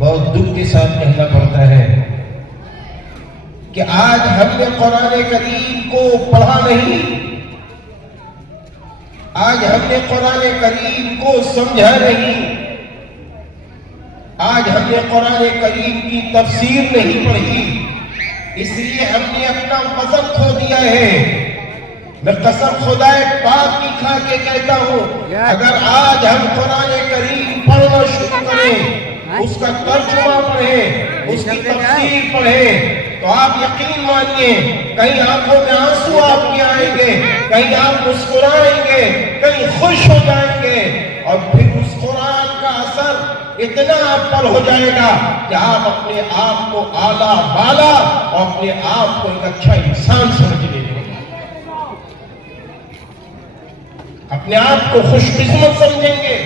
بہت دکھ کے ساتھ کہنا پڑتا ہے کہ آج ہم نے قرآن کریم کو پڑھا نہیں، آج ہم نے قرآن کریم کو سمجھا نہیں، آج ہم نے قرآن کریم کی تفسیر نہیں پڑھی، اس لیے ہم نے اپنا وزن کھو دیا ہے۔ میں قسم خدا پاک کی کھا کے کہتا ہوں، اگر آج ہم قرآن کریم پڑھنا شروع کریں، اس کا ترجمہ پڑھیں، اس کی تفسیر پڑھیں، تو آپ یقین مانیے کہیں آنکھوں میں آنسو آپ کے آئیں گے، کہیں آپ مسکرائیں گے، کہیں خوش ہو جائیں گے، اور پھر اس قرآن کا اثر اتنا آپ پر ہو جائے گا کہ آپ اپنے آپ کو اعلیٰ بالا اور اپنے آپ کو ایک اچھا انسان سمجھنے لگیں گے، اپنے آپ کو خوش قسمت سمجھیں گے،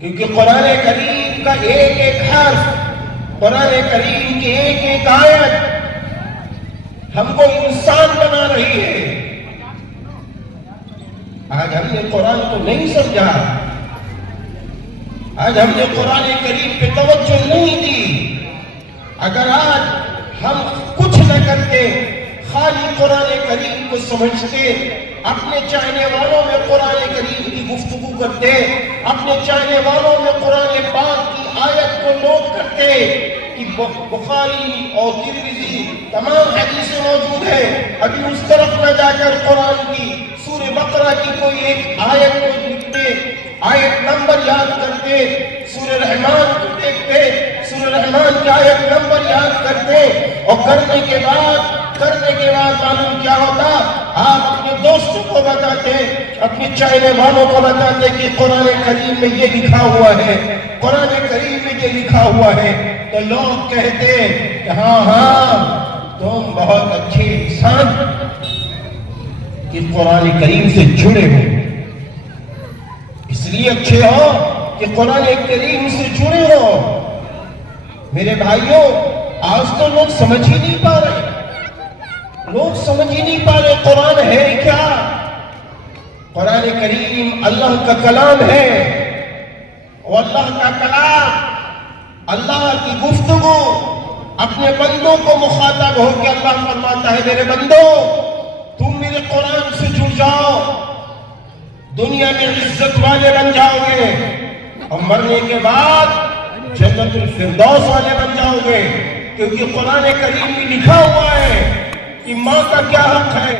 کیونکہ قرآن کریم کا ایک ایک حرف، قرآن کریم کی ایک ایک آیت ہم کو انسان بنا رہی ہے۔ آج ہم نے قرآن کو نہیں سمجھا، آج ہم نے قرآن کریم پہ توجہ نہیں دی، اگر آج ہم کچھ نہ کرتے، خالی قرآن کریم کو سمجھتے، اپنے چاہنے والوں میں قرآن کریم کی گفتگو کرتے، اپنے چاہنے والوں میں قرآن پاک کی آیت کو نوٹ کرتے کہ بخاری اور ترمذی تمام حدیثیں موجود ہیں، ابھی اس طرف نہ جا کر قرآن کی سورہ بقرہ کی کوئی ایک آیت کو لکھتے، آیت نمبر یاد کرتے، سورہ رحمان کو دیکھتے، سورہ رحمان کی آیت نمبر یاد کرتے، اور کرنے کے بعد معلوم کیا ہوتا، آپ اپنے دوستوں کو بتاتے، اپنے چاہنے والوں کو بتاتے کہ قرآن کریم میں یہ لکھا ہوا ہے، قرآن کریم میں یہ لکھا ہوا ہے، تو لوگ کہتے کہ ہاں تم بہت اچھے انسان کہ قرآن کریم سے جڑے ہو، اس لیے اچھے ہو کہ قرآن کریم سے جڑے ہو۔ میرے بھائیوں، آج تو لوگ سمجھ ہی نہیں پا رہے، لوگ سمجھ ہی نہیں پا رہے قرآن ہے کیا۔ قرآن کریم اللہ کا کلام ہے، اور اللہ کا کلام، اللہ کی گفتگو اپنے بندوں کو مخاطب ہو کے اللہ فرماتا ہے، میرے بندو تم میرے قرآن سے جڑ جاؤ، دنیا میں عزت والے بن جاؤ گے، اور مرنے کے بعد جنت الفردوس والے بن جاؤ گے، کیونکہ قرآن کریم میں لکھا ہوا ہے کہ ماں کا کیا حق ہے۔